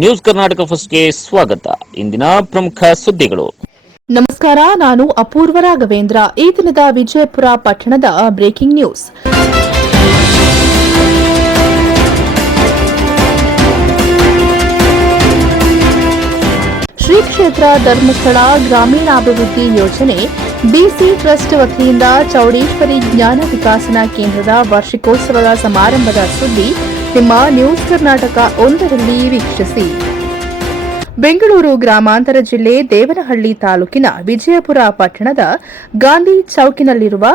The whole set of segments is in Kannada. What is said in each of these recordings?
ನ್ಯೂಸ್ ಕರ್ನಾಟಕ ಫಸ್ಟ್ಗೆ ಸ್ವಾಗತ. ಇಂದಿನ ಪ್ರಮುಖ ಸುದ್ದಿಗಳು. ನಮಸ್ಕಾರ, ನಾನು ಅಪೂರ್ವ ರಾಘವೇಂದ್ರ. ಈ ದಿನದ ವಿಜಯಪುರ ಪಟ್ಟಣದ ಬ್ರೇಕಿಂಗ್ ನ್ಯೂಸ್. ಶ್ರೀ ಕ್ಷೇತ್ರ ಧರ್ಮಸ್ಥಳ ಗ್ರಾಮೀಣಾಭಿವೃದ್ಧಿ ಯೋಜನೆ ಬಿಸಿ ಟ್ರಸ್ಟ್ ವತಿಯಿಂದ ಚೌಡೇಶ್ವರಿ ಜ್ಞಾನ ವಿಕಾಸನ ಕೇಂದ್ರದ ವಾರ್ಷಿಕೋತ್ಸವದ ಸಮಾರಂಭದ ಸುದ್ದಿ ನಿಮ್ಮ ನ್ಯೂಸ್ ಕರ್ನಾಟಕ 1ರಲ್ಲಿ ವೀಕ್ಷಿಸಿ. ಬೆಂಗಳೂರು ಗ್ರಾಮಾಂತರ ಜಿಲ್ಲೆ ದೇವನಹಳ್ಳಿ ತಾಲೂಕಿನ ವಿಜಯಪುರ ಪಟ್ಟಣದ ಗಾಂಧಿ ಚೌಕಿನಲ್ಲಿರುವ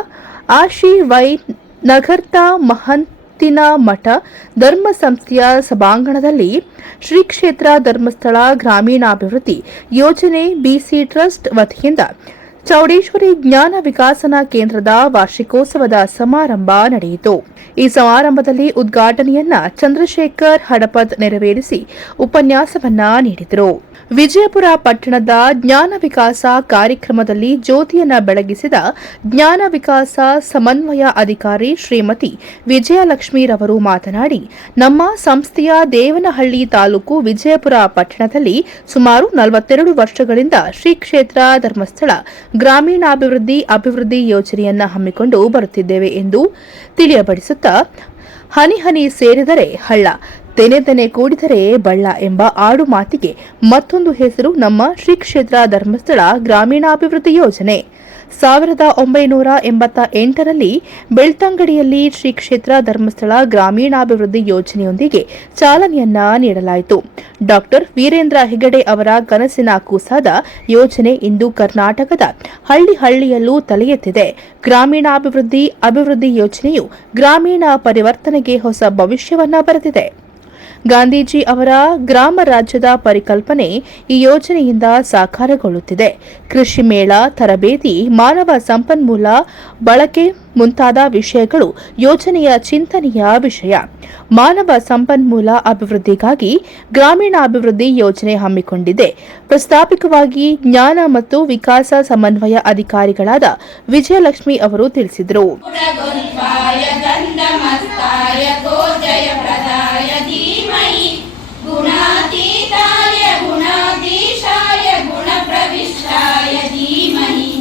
ಆಶಿ ವೈ ನಗರ್ತ ಮಹಂತಿನ ಮಠ ಧರ್ಮ ಸಂಸ್ಥೆಯ ಸಭಾಂಗಣದಲ್ಲಿ ಶ್ರೀ ಕ್ಷೇತ್ರ ಧರ್ಮಸ್ಥಳ ಗ್ರಾಮೀಣಾಭಿವೃದ್ಧಿ ಯೋಜನೆ ಬಿಸಿ ಟ್ರಸ್ಟ್ ವತಿಯಿಂದ ಚೌಡೇಶ್ವರಿ ಜ್ಞಾನ ವಿಕಾಸನ ಕೇಂದ್ರದ ವಾರ್ಷಿಕೋತ್ಸವದ ಸಮಾರಂಭ ನಡೆಯಿತು. ಈ ಸಮಾರಂಭದಲ್ಲಿ ಉದ್ಘಾಟನೆಯನ್ನ ಚಂದ್ರಶೇಖರ್ ಹಡಪದ್ ನೆರವೇರಿಸಿ ಉಪನ್ಯಾಸವನ್ನ ನೀಡಿದರು. ವಿಜಯಪುರ ಪಟ್ಟಣದ ಜ್ಞಾನ ವಿಕಾಸ ಕಾರ್ಯಕ್ರಮದಲ್ಲಿ ಜ್ಯೋತಿಯನ್ನ ಬೆಳಗಿಸಿದ ಜ್ಞಾನ ವಿಕಾಸ ಸಮನ್ವಯ ಅಧಿಕಾರಿ ಶ್ರೀಮತಿ ವಿಜಯಲಕ್ಷ್ಮೀರವರು ಮಾತನಾಡಿ, ನಮ್ಮ ಸಂಸ್ಥೆಯ ದೇವನಹಳ್ಳಿ ತಾಲೂಕು ವಿಜಯಪುರ ಪಟ್ಟಣದಲ್ಲಿ ಸುಮಾರು 42 ವರ್ಷಗಳಿಂದ ಶ್ರೀ ಕ್ಷೇತ್ರ ಧರ್ಮಸ್ಥಳ ಗ್ರಾಮೀಣಾಭಿವೃದ್ಧಿ ಯೋಜನೆಯನ್ನ ಹಮ್ಮಿಕೊಂಡು ಬರುತ್ತಿದ್ದೇವೆ ಎಂದು ತಿಳಿಯಪಡಿಸುತ್ತಾ, ಹನಿ ಹನಿ ಸೇರಿದರೆ ಹಳ್ಳ, ತೆನೆ ತೆನೆ ಕೂಡಿದರೆ ಬಳ್ಳ ಎಂಬ ಆಡು ಮಾತಿಗೆ ಮತ್ತೊಂದು ಹೆಸರು ನಮ್ಮ ಶ್ರೀ ಕ್ಷೇತ್ರ ಧರ್ಮಸ್ಥಳ ಗ್ರಾಮೀಣಾಭಿವೃದ್ಧಿ ಯೋಜನೆ. 1988ರಲ್ಲಿ ಬೆಳ್ತಂಗಡಿಯಲ್ಲಿ ಶ್ರೀ ಕ್ಷೇತ್ರ ಧರ್ಮಸ್ಥಳ ಗ್ರಾಮೀಣಾಭಿವೃದ್ಧಿ ಯೋಜನೆಯೊಂದಿಗೆ ಚಾಲನೆಯನ್ನ ನೀಡಲಾಯಿತು. ಡಾಕ್ಟರ್ ವೀರೇಂದ್ರ ಹೆಗಡೆ ಅವರ ಕನಸಿನ ಕೂಸಾದ ಯೋಜನೆ ಇಂದು ಕರ್ನಾಟಕದ ಹಳ್ಳಿಯಲ್ಲೂ ತಲೆ ಎತ್ತಿದೆ. ಅಭಿವೃದ್ಧಿ ಯೋಜನೆಯು ಗ್ರಾಮೀಣ ಪರಿವರ್ತನೆಗೆ ಹೊಸ ಭವಿಷ್ಯವನ್ನ ಬರೆದಿದೆ. ಗಾಂಧೀಜಿ ಅವರ ಗ್ರಾಮ ರಾಜ್ಯದ ಪರಿಕಲ್ಪನೆ ಈ ಯೋಜನೆಯಿಂದ ಸಾಕಾರಗೊಳ್ಳುತ್ತಿದೆ. ಕೃಷಿ ಮೇಳ, ತರಬೇತಿ, ಮಾನವ ಸಂಪನ್ಮೂಲ ಬಳಕೆ ಮುಂತಾದ ವಿಷಯಗಳು ಯೋಜನೆಯ ಚಿಂತನೆಯ ವಿಷಯ. ಮಾನವ ಸಂಪನ್ಮೂಲ ಅಭಿವೃದ್ಧಿಗಾಗಿ ಗ್ರಾಮೀಣಾಭಿವೃದ್ಧಿ ಯೋಜನೆ ಹಮ್ಮಿಕೊಂಡಿದೆ. ಪ್ರಸ್ತಾಪಿಕವಾಗಿ ಜ್ಞಾನ ಮತ್ತು ವಿಕಾಸ ಸಮನ್ವಯ ಅಧಿಕಾರಿಗಳಾದ ವಿಜಯಲಕ್ಷ್ಮಿ ಅವರು ತಿಳಿಸಿದರು. गुणातीताय गुणाधीशाय गुणप्रविष्टाय धीमहि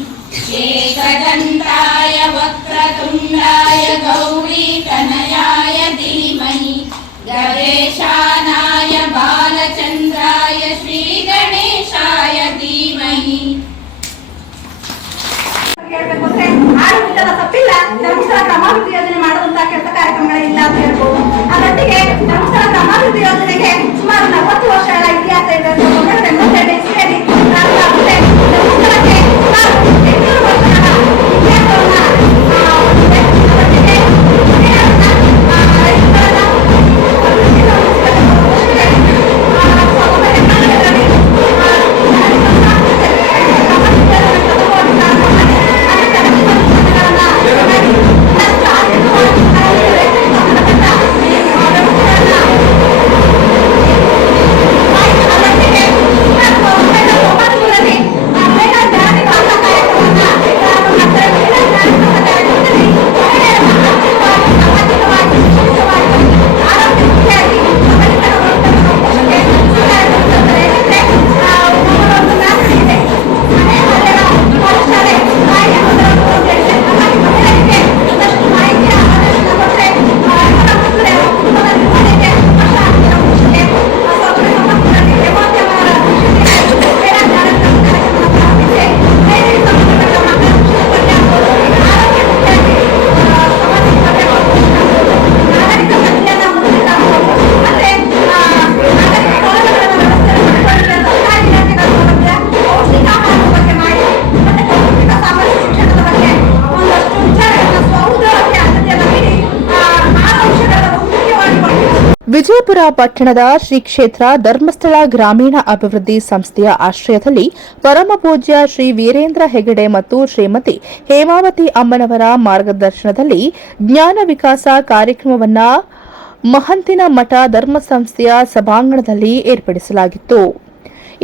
एकदन्ताय वक्रतुण्डाय गौरीतनयाय धीमहि गणेशानाय बालचन्द्राय श्रीगणेशाय धीमहि. ತಪ್ಪಿಲ್ಲ. ಧರ್ಮಸ್ಥಳ ಗ್ರಾಮಾಭಿವೃದ್ಧಿ ಯೋಜನೆ ಮಾಡುವಂತಹ ಕೆಲಸ ಕಾರ್ಯಕ್ರಮಗಳಿಲ್ಲ ಅಂತ ಹೇಳ್ಬೋದು. ಅದರೊಟ್ಟಿಗೆ ಧರ್ಮಸ್ಥಳ ಗ್ರಾಮಾಭಿವೃದ್ಧಿ ಯೋಜನೆಗೆ ಸುಮಾರು 40 ವರ್ಷಗಳ ಇತಿಹಾಸ ಇದೆ. 1982 ಇಸ್ವಿಯಲ್ಲಿ ಪ್ರಾರಂಭ ಆಗುತ್ತೆ. ಧರ್ಮಸ್ಥಳಕ್ಕೆ ಸುಮಾರು 800 ವರ್ಷಗಳ ಇತಿಹಾಸವನ್ನ ಹೊಂದಿದೆ. ಅದರೊಟ್ಟಿಗೆ ವಿಜಯಪುರ ಪಟ್ಟಣದ ಶ್ರೀ ಕ್ಷೇತ್ರ ಧರ್ಮಸ್ಥಳ ಗ್ರಾಮೀಣ ಅಭಿವೃದ್ಧಿ ಸಂಸ್ಥೆಯ ಆಶ್ರಯದಲ್ಲಿ ಪರಮಪೂಜ್ಯ ಶ್ರೀ ವೀರೇಂದ್ರ ಹೆಗಡೆ ಮತ್ತು ಶ್ರೀಮತಿ ಹೇಮಾವತಿ ಅಮ್ಮನವರ ಮಾರ್ಗದರ್ಶನದಲ್ಲಿ ಜ್ಞಾನ ವಿಕಾಸ ಕಾರ್ಯಕ್ರಮವನ್ನು ಮಹಂತಿನ ಮಠ ಧರ್ಮ ಸಂಸ್ಥೆಯ ಸಭಾಂಗಣದಲ್ಲಿ ಏರ್ಪಡಿಸಲಾಗಿತ್ತು.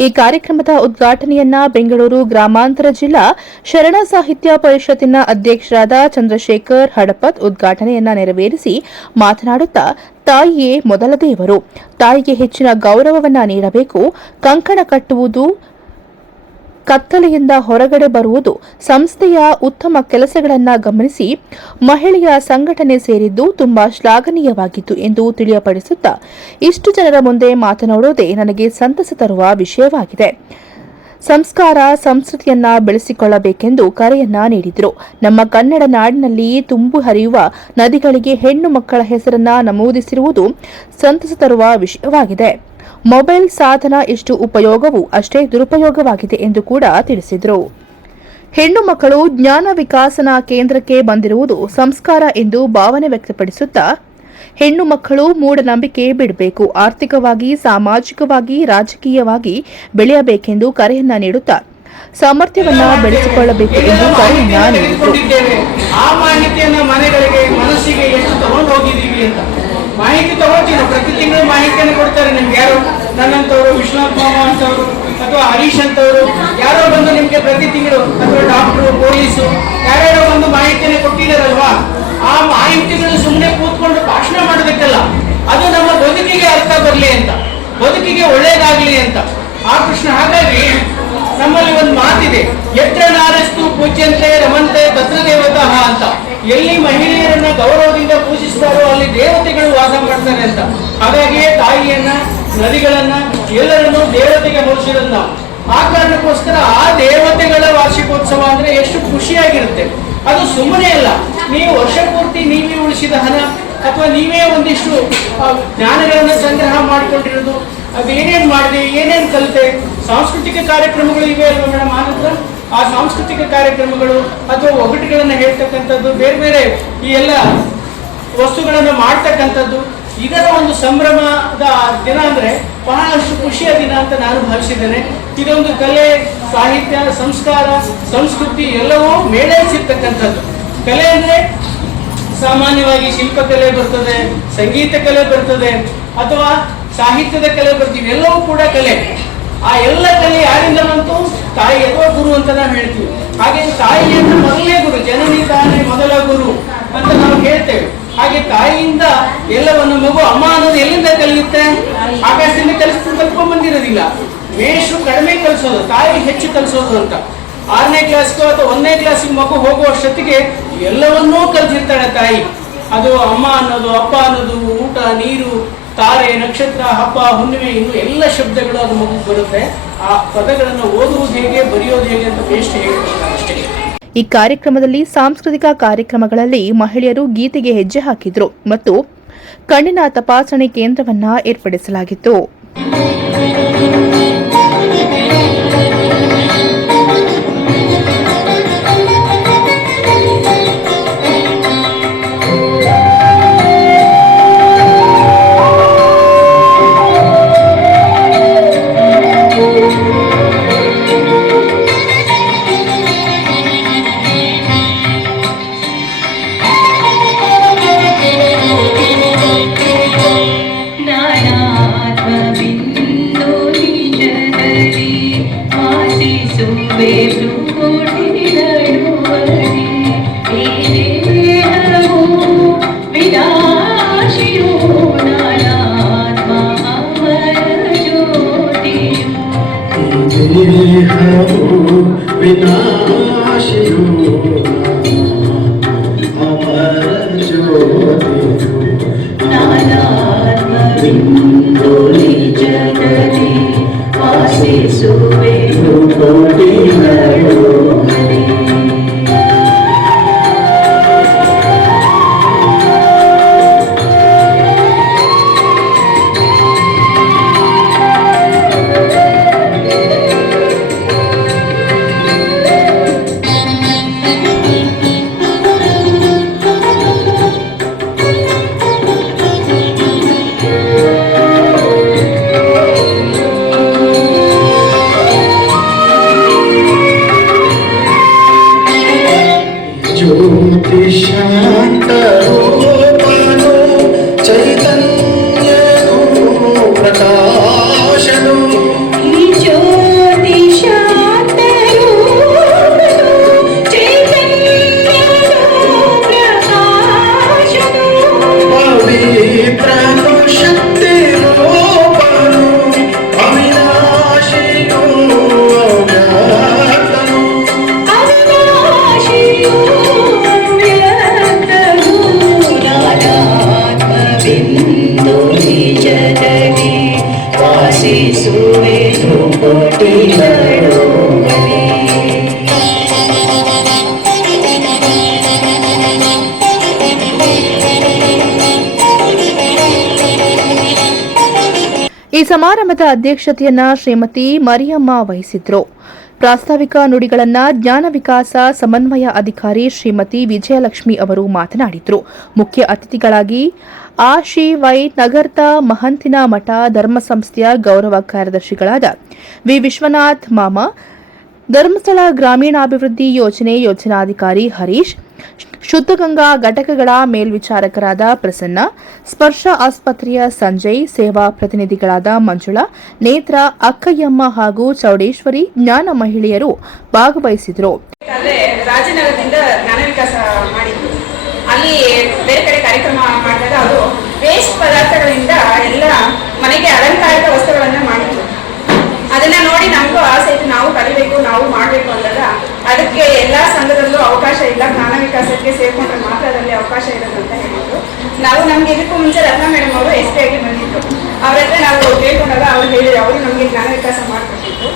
ಈ ಕಾರ್ಯಕ್ರಮದ ಉದ್ಘಾಟನೆಯನ್ನ ಬೆಂಗಳೂರು ಗ್ರಾಮಾಂತರ ಜಿಲ್ಲಾ ಶರಣ ಸಾಹಿತ್ಯ ಪರಿಷತ್ತಿನ ಅಧ್ಯಕ್ಷರಾದ ಚಂದ್ರಶೇಖರ್ ಹಡಪತ್ ಉದ್ಘಾಟನೆಯನ್ನ ನೆರವೇರಿಸಿ ಮಾತನಾಡುತ್ತಾ, ತಾಯಿಯೇ ಮೊದಲ ದೇವರು. ತಾಯಿಗೆ ಹೆಚ್ಚಿನ ಗೌರವವನ್ನ ನೀಡಬೇಕು. ಕಂಕಣ ಕಟ್ಟುವುದು, ಕತ್ತಲೆಯಿಂದ ಹೊರಗಡೆ ಬರುವುದು, ಸಂಸ್ಥೆಯ ಉತ್ತಮ ಕೆಲಸಗಳನ್ನ ಗಮನಿಸಿ ಮಹಿಳೆಯ ಸಂಘಟನೆ ಸೇರಿದ್ದು ತುಂಬಾ ಶ್ಲಾಘನೀಯವಾಗಿತ್ತು ಎಂದು ತಿಳಿಯಪಡಿಸುತ್ತಾ, ಇಷ್ಟು ಜನರ ಮುಂದೆ ಮಾತನಾಡುವುದೇ ನನಗೆ ಸಂತಸ ತರುವ ವಿಷಯವಾಗಿದೆ. ಸಂಸ್ಕಾರ ಸಂಸ್ಕೃತಿಯನ್ನ ಬೆಳೆಸಿಕೊಳ್ಳಬೇಕೆಂದು ಕರೆಯನ್ನ ನೀಡಿದರು. ನಮ್ಮ ಕನ್ನಡ ನಾಡಿನಲ್ಲಿ ತುಂಬು ಹರಿಯುವ ನದಿಗಳಿಗೆ ಹೆಣ್ಣು ಮಕ್ಕಳ ಹೆಸರನ್ನ ನಮೂದಿಸಿರುವುದು ಸಂತಸ ತರುವ ವಿಷಯವಾಗಿದೆ. ಮೊಬೈಲ್ ಸಾಧನ ಎಷ್ಟು ಉಪಯೋಗವೂ ಅಷ್ಟೇ ದುರುಪಯೋಗವಾಗಿದೆ ಎಂದು ಕೂಡ ತಿಳಿಸಿದರು. ಹೆಣ್ಣು ಮಕ್ಕಳು ಜ್ಞಾನ ವಿಕಾಸನಾ ಕೇಂದ್ರಕ್ಕೆ ಬಂದಿರುವುದು ಸಂಸ್ಕಾರ ಎಂದು ಭಾವನೆ ವ್ಯಕ್ತಪಡಿಸುತ್ತಾ, ಹೆಣ್ಣು ಮಕ್ಕಳು ಮೂಢನಂಬಿಕೆ ಬಿಡಬೇಕು, ಆರ್ಥಿಕವಾಗಿ, ಸಾಮಾಜಿಕವಾಗಿ, ರಾಜಕೀಯವಾಗಿ ಬೆಳೆಯಬೇಕೆಂದು ಕರೆಯನ್ನ ನೀಡುತ್ತಾ ಸಾಮರ್ಥ್ಯವನ್ನ ಬೆಳೆಸಿಕೊಳ್ಳಬೇಕು ಎಂದು ಕರೆಯನ್ನ ನೀಡಿದರು. ಆ ಮಾಹಿತಿಯನ್ನ ಮನೆಗಳಿಗೆ, ಮನಸ್ಸಿಗೆ ಎಷ್ಟು ತಗೊಂಡು ಹೋಗಿದ್ದೀವಿ ಅಂತ ಮಾಹಿತಿ ತಗೊಳ್ತೀವಿ. ಪ್ರತಿ ತಿಂಗಳು ಮಾಹಿತಿಯನ್ನು ಕೊಡ್ತಾರೆ ನಿಮ್ಗೆ. ಯಾರು ನನ್ನಂತವರು, ವಿಶ್ವನಾಥ್ ಮಾಮ ಅಂತವರು ಅಥವಾ ಹರೀಶ್ ಅಂತವರು ಯಾರೋ ಬಂದು ನಿಮ್ಗೆ ಪ್ರತಿ ತಿಂಗಳು, ಅಥವಾ ಡಾಕ್ಟರು, ಪೊಲೀಸು ಯಾರ್ಯಾರೋ ಒಂದು ಮಾಹಿತಿಯನ್ನು ಕೊಟ್ಟಿದ್ದಾರಲ್ವಾ, ಆ ಮಾಹಿತಿಗಳು ಸುಮ್ಮನೆ ಕೂತ್ಕೊಂಡು ಭಾಷಣ ಮಾಡೋದಕ್ಕಲ್ಲ, ಅದು ನಮ್ಮ ಬದುಕಿಗೆ ಅರ್ಥ ಬರಲಿ ಅಂತ, ಬದುಕಿಗೆ ಒಳ್ಳೇದಾಗ್ಲಿ ಅಂತ. ಆ ಕೃಷ್ಣ, ಹಾಗಾಗಿ ನಮ್ಮಲ್ಲಿ ಒಂದು ಮಾತಿದೆ, ಯತ್ರ ನಾರಸ್ತು ಪೂಜ್ಯಂತೆ ರಮಂತೆ ತತ್ರ ದೇವತಃ ಅಂತ. ಎಲ್ಲಿ ಮಹಿಳೆಯರನ್ನ ಗೌರವದಿಂದ ಪೂಜಿಸ್ತಾರೋ ಅಲ್ಲಿ ದೇವತೆಗಳು ವಾಸ ಮಾಡ್ತಾರೆ ಅಂತ. ಹಾಗಾಗಿಯೇ ತಾಯಿಯನ್ನ, ನದಿಗಳನ್ನ, ಎಲ್ಲರನ್ನೂ ದೇವತೆಗೆ ಹೋಲಿಸಿರೋದು ನಾವು. ಆ ಕಾರಣಕ್ಕೋಸ್ಕರ ಆ ದೇವತೆಗಳ ವಾರ್ಷಿಕೋತ್ಸವ ಅಂದ್ರೆ ಎಷ್ಟು ಖುಷಿಯಾಗಿರುತ್ತೆ. ಅದು ಸುಮ್ಮನೆ ಅಲ್ಲ, ನೀವು ವರ್ಷ ಪೂರ್ತಿ ನೀವೇ ಉಳಿಸಿದ ಹಣ ಅಥವಾ ನೀವೇ ಒಂದಿಷ್ಟು ಜ್ಞಾನಗಳನ್ನ ಸಂಗ್ರಹ ಮಾಡಿಕೊಂಡಿರೋದು, ಅದೇನೇನ್ ಮಾಡಿದೆ, ಏನೇನ್ ಕಲಿತೆ, ಸಾಂಸ್ಕೃತಿಕ ಕಾರ್ಯಕ್ರಮಗಳು ಇವೆ ಅಲ್ವಾ ಮೇಡಮ್. ಆನಂತರ ಆ ಸಾಂಸ್ಕೃತಿಕ ಕಾರ್ಯಕ್ರಮಗಳು ಅಥವಾ ಒಗಟುಗಳನ್ನ ಹೇಳ್ತಕ್ಕಂಥದ್ದು, ಬೇರೆ ಬೇರೆ ಈ ಎಲ್ಲ ವಸ್ತುಗಳನ್ನು ಮಾಡ್ತಕ್ಕಂಥದ್ದು, ಇದರ ಒಂದು ಸಂಭ್ರಮದ ದಿನ ಅಂದ್ರೆ ಬಹಳಷ್ಟು ಖುಷಿಯ ದಿನ ಅಂತ ನಾನು ಭಾವಿಸಿದ್ದೇನೆ. ಇದೊಂದು ಕಲೆ, ಸಾಹಿತ್ಯ, ಸಂಸ್ಕಾರ, ಸಂಸ್ಕೃತಿ ಎಲ್ಲವೂ ಮೇಳೈಸಿರ್ತಕ್ಕಂಥದ್ದು. ಕಲೆ ಅಂದ್ರೆ ಸಾಮಾನ್ಯವಾಗಿ ಶಿಲ್ಪಕಲೆ ಬರ್ತದೆ, ಸಂಗೀತ ಕಲೆ ಬರ್ತದೆ, ಅಥವಾ ಸಾಹಿತ್ಯದ ಕಲೆ ಬರ್ತೀವಿ, ಎಲ್ಲವೂ ಕೂಡ ಕಲೆ. ಆ ಎಲ್ಲ ಕಲೆ ಯಾರಿಂದ ಬಂತು? ತಾಯಿ ಅಥವಾ ಗುರು ಅಂತ ನಾವು ಹೇಳ್ತೀವಿ. ಹಾಗೆ ತಾಯಿಯಿಂದ ಮೊದಲನೇ ಗುರು, ಜನನಿ ತಾನೇ ಮೊದಲ ಗುರು ಅಂತ ನಾವು ಹೇಳ್ತೇವೆ. ಹಾಗೆ ತಾಯಿಯಿಂದ ಎಲ್ಲವನ್ನು ಮಗು ಅಮ್ಮ ಅನ್ನೋದು ಎಲ್ಲಿಂದ ಕಲಿಯುತ್ತೆ? ಆಕಾಶದಿಂದ ಕಲ್ತ್ಕೊಂಡ್ ಬಂದಿರೋದಿಲ್ಲ. ಮೇಷ್ಟ್ರು ಕಡಿಮೆ ಕಲಿಸೋದು, ತಾಯಿ ಹೆಚ್ಚು ಕಲಿಸೋದು ಅಂತ. 6ನೇ ಕ್ಲಾಸ್ಗೂ ಅಥವಾ 1ನೇ ಕ್ಲಾಸಿಗೆ ಮಗು ಹೋಗುವಷ್ಟೊತ್ತಿಗೆ ಎಲ್ಲವನ್ನೂ ಕಲ್ತಿರ್ತಾಳೆ ತಾಯಿ. ಅದು ಅಮ್ಮ ಅನ್ನೋದು, ಅಪ್ಪ ಅನ್ನೋದು, ಊಟ, ನೀರು, ತಾರೆ, ನಕ್ಷತ್ರ, ಹಬ್ಬ, ಹುಣ್ಣಿಮೆ, ಇನ್ನು ಎಲ್ಲ ಶಬ್ದಗಳು ಅದು ಮಗು ಬರುತ್ತೆ. ಆ ಪದಗಳನ್ನು ಓದುವುದು ಹೇಗೆ, ಬರೆಯೋದು ಹೇಗೆ ಅಂತ ಬೇಸ್ಟ್ ಹೇಳ್ತಾರೆ ಅಷ್ಟೇ. ಈ ಕಾರ್ಯಕ್ರಮದಲ್ಲಿ ಸಾಂಸ್ಕೃತಿಕ ಕಾರ್ಯಕ್ರಮಗಳಲ್ಲಿ ಮಹಿಳೆಯರು ಗೀತೆಗೆ ಹೆಜ್ಜೆ ಹಾಕಿದ್ರು ಮತ್ತು ಕಣ್ಣಿನ ತಪಾಸಣೆ ಕೇಂದ್ರವನ್ನ ಏರ್ಪಡಿಸಲಾಗಿತ್ತು. Prana ಸಮಾರಂಭದ ಅಧ್ಯಕ್ಷತೆಯನ್ನ ಶ್ರೀಮತಿ ಮರಿಯಮ್ಮ ವಹಿಸಿದ್ರು. ಪ್ರಾಸ್ತಾವಿಕ ನುಡಿಗಳನ್ನ ಜ್ಞಾನ ವಿಕಾಸ ಸಮನ್ವಯ ಅಧಿಕಾರಿ ಶ್ರೀಮತಿ ವಿಜಯಲಕ್ಷ್ಮಿ ಅವರು ಮಾತನಾಡಿದರು. ಮುಖ್ಯ ಅತಿಥಿಗಳಾಗಿ ಆಶಿವೈ ನಗರ್ತ ಮಹಂತಿನ ಮಠ ಧರ್ಮ ಸಂಸ್ಥೆಯ ಗೌರವ ಕಾರ್ಯದರ್ಶಿಗಳಾದ ವಿ ವಿಶ್ವನಾಥ್ ಮಾಮ, ಧರ್ಮಸ್ಥಳ ಗ್ರಾಮೀಣಾಭಿವೃದ್ಧಿ ಯೋಜನೆ ಯೋಜನಾಧಿಕಾರಿ ಹರೀಶ್, ಶುದ್ಧಗಂಗಾ ಘಟಕಗಳ ಮೇಲ್ವಿಚಾರಕರಾದ ಪ್ರಸನ್ನ, ಸ್ಪರ್ಶ ಆಸ್ಪತ್ರೆಯ ಸಂಜಯ್, ಸೇವಾ ಪ್ರತಿನಿಧಿಗಳಾದ ಮಂಜುಳಾ, ನೇತ್ರ, ಅಕ್ಕಯ್ಯಮ್ಮ ಹಾಗೂ ಚೌಡೇಶ್ವರಿ ಜ್ಞಾನ ಮಹಿಳೆಯರು ಭಾಗವಹಿಸಿದರು. ರಾಜನಗರದಿಂದ ಜ್ಞಾನ ವಿಕಾಸ ಮಾಡಿದ್ರು. ಅಲ್ಲಿ ಬೇರೆ ಕಡೆ ಕಾರ್ಯಕ್ರಮ ಮಾಡಿದಾಗ ಅವರು ವೇಸ್ಟ್ ಪದಾರ್ಥಗಳಿಂದ ಎಲ್ಲ ಮನೆಗೆ ಅಲಂಕಾರಿಕ ವಸ್ತುಗಳನ್ನ ಮಾಡಿದ್ರು. ಅದನ್ನ ನೋಡಿ ನಮಗೂ ಆಸೆ ಇತ್ತು, ನಾವು ಕಲಿಬೇಕು, ನಾವು ಮಾಡಬೇಕು ಅಂದಾಗ ಅದಕ್ಕೆ ಎಲ್ಲಾ ಸಂಘದಲ್ಲೂ ಅವಕಾಶ ಇಲ್ಲ, ಜ್ಞಾನ ವಿಕಾಸಕ್ಕೆ ಸೇರ್ಕೊಂಡ್ರೆ ಮಾತ್ರ ಅದರಲ್ಲಿ ಅವಕಾಶ ಇರೋದು ಅಂತ ಹೇಳಿದ್ರು. ನಾವು ನಮ್ಗೆ ಇದಕ್ಕೂ ಮುಂಚೆ ರತ್ನ ಮೇಡಮ್ ಅವರು ಎಸ್ ಪಿ ಆಗಿ ಬಂದಿದ್ರು. ಅವ್ರ ಹತ್ರ ನಾವು ಕೇಳ್ಕೊಂಡಾಗ ಅವ್ರು ಹೇಳಿದ್ರು, ಅವರು ನಮ್ಗೆ ಜ್ಞಾನ ವಿಕಾಸ ಮಾಡ್ಕೊಟ್ಟಿದ್ರು.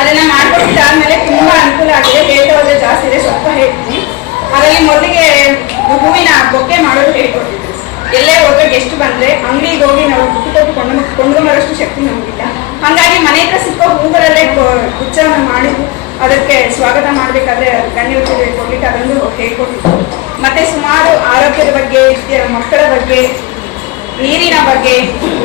ಅದನ್ನ ಮಾಡ್ಕೊಟ್ಟಿದ್ದಾದ್ಮೇಲೆ ತುಂಬಾ ಅನುಕೂಲ ಆಗಿದೆ. ಹೇಳ್ತಾ ಹೋದ್ರೆ ಜಾಸ್ತಿ ಇದೆ, ಸ್ವಲ್ಪ ಹೇಳ್ತೀನಿ. ಅದರಲ್ಲಿ ಮೊದಲಿಗೆ ಹೂವಿನ ಬೊಕ್ಕೆ ಮಾಡೋದು ಹೇಳ್ಕೊಟ್ಟಿದ್ರು. ಎಲ್ಲೇ ಹೋದ್ರೆ ಗೆಸ್ಟ್ ಬಂದ್ರೆ ಅಂಗಡಿಗೆ ಹೋಗಿ ನಾವು ಕೊಂಡ್ಕೊಂಬರೋಷ್ಟು ಶಕ್ತಿ ನಮಗಿಲ್ಲ. ಹಾಗಾಗಿ ಮನೆ ಹತ್ರ ಸಿಕ್ಕ ಹೂಗಳಲ್ಲೇ ಗುಚ್ಛವನ್ನು ಮಾಡಿ ಅದಕ್ಕೆ ಸ್ವಾಗತ ಮಾಡಬೇಕಾದ್ರೆ ಗಣ್ಯರಿಗೆ ಕೊಡ್ಲಿಕ್ಕೆ ಅದನ್ನು ಹೇಳ್ಕೊಟ್ಟಿದ್ರು. ಮತ್ತೆ ಸುಮಾರು ಆರೋಗ್ಯದ ಬಗ್ಗೆ, ಮಕ್ಕಳ ಬಗ್ಗೆ, ನೀರಿನ ಬಗ್ಗೆ,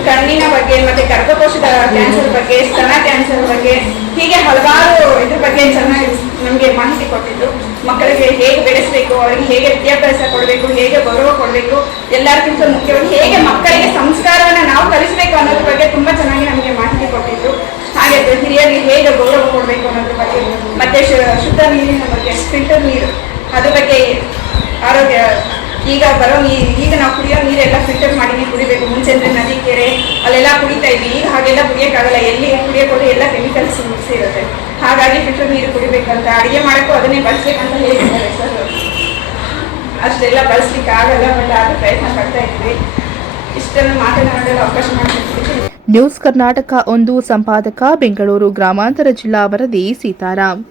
ಕಣ್ಣಿನ ಬಗ್ಗೆ, ಮತ್ತೆ ಗರ್ಭಕೋಶದ ಕ್ಯಾನ್ಸರ್ ಬಗ್ಗೆ, ಸ್ತನ ಕ್ಯಾನ್ಸರ್ ಬಗ್ಗೆ, ಹೀಗೆ ಹಲವಾರು ಇದ್ರ ಬಗ್ಗೆ ಚೆನ್ನಾಗಿ ನಮಗೆ ಮಾಹಿತಿ ಕೊಟ್ಟಿದ್ರು. ಮಕ್ಕಳಿಗೆ ಹೇಗೆ ಬೆಳೆಸಬೇಕು, ಅವರಿಗೆ ಹೇಗೆ ವಿದ್ಯಾಭ್ಯಾಸ ಕೊಡಬೇಕು, ಹೇಗೆ ಗೌರವ ಕೊಡಬೇಕು, ಎಲ್ಲರಿಗಿಂತ ಮುಖ್ಯವಾಗಿ ಹೇಗೆ ಮಕ್ಕಳಿಗೆ ಸಂಸ್ಕಾರವನ್ನು ನಾವು ಕಲಿಸಬೇಕು ಅನ್ನೋದ್ರ ಬಗ್ಗೆ ತುಂಬಾ ಚೆನ್ನಾಗಿ ನಮಗೆ ಮಾಹಿತಿ ಕೊಟ್ಟಿದ್ರು. ಹಾಗೆ ಹಿರಿಯರಿಗೆ ಹೇಗೆ ಗೌರವ ಕೊಡಬೇಕು ಅನ್ನೋದ್ರ ಬಗ್ಗೆ, ಮತ್ತೆ ಶುದ್ಧ ನೀರಿನ ಬಗ್ಗೆ, ಫಿಲ್ಟರ್ ನೀರು ಅದ್ರ ಬಗ್ಗೆ, ಆರೋಗ್ಯ ಈಗ ಬರೋ ಈಗ ನಾವು ಕುಡಿಯೋ ನೀರೆಲ್ಲ ಫಿಲ್ಟರ್ ಮಾಡಿ ಕುಡಿಬೇಕು. ಮುಂಚೆ ಅಂದ್ರೆ ನದಿ, ಕೆರೆ ಅಲ್ಲೆಲ್ಲ ಕುಡಿತಾ ಇದ್ವಿ. ಈಗ ಹಾಗೆಲ್ಲ ಕುಡಿಯೋಕ್ಕಾಗಲ್ಲ, ಎಲ್ಲಿ ಕುಡಿಯೋಕೆ ಎಲ್ಲ ಕೆಮಿಕಲ್ಸ್ ಮಿಕ್ಸ್ ಇರುತ್ತೆ. ಹಾಗಾಗಿ ಫಿಲ್ಟರ್ ನೀರು ಕುಡಿಬೇಕಂತ, ಅಡುಗೆ ಮಾಡೋಕ್ಕೂ ಅದನ್ನೇ ಬಳಸ್ಬೇಕಂತ ಹೇಳಿದ್ದಾರೆ ಸರ್. ಅಷ್ಟೆಲ್ಲ ಬಳಸ್ಲಿಕ್ಕೆ ಆಗಲ್ಲ, ಬಟ್ ಆದ್ರೂ ಪ್ರಯತ್ನ ಪಡ್ತಾ ಇದ್ವಿ. ಇಷ್ಟನ್ನು ಮಾತನಾಡಲು ಅವಕಾಶ ಮಾಡಿಕೊಡ್ತೀವಿ. ನ್ಯೂಸ್ ಕರ್ನಾಟಕ 1 ಸಂಪಾದಕ ಬೆಂಗಳೂರು ಗ್ರಾಮಾಂತರ ಜಿಲ್ಲಾ ವರದಿ ಸೀತಾರಾಮ್.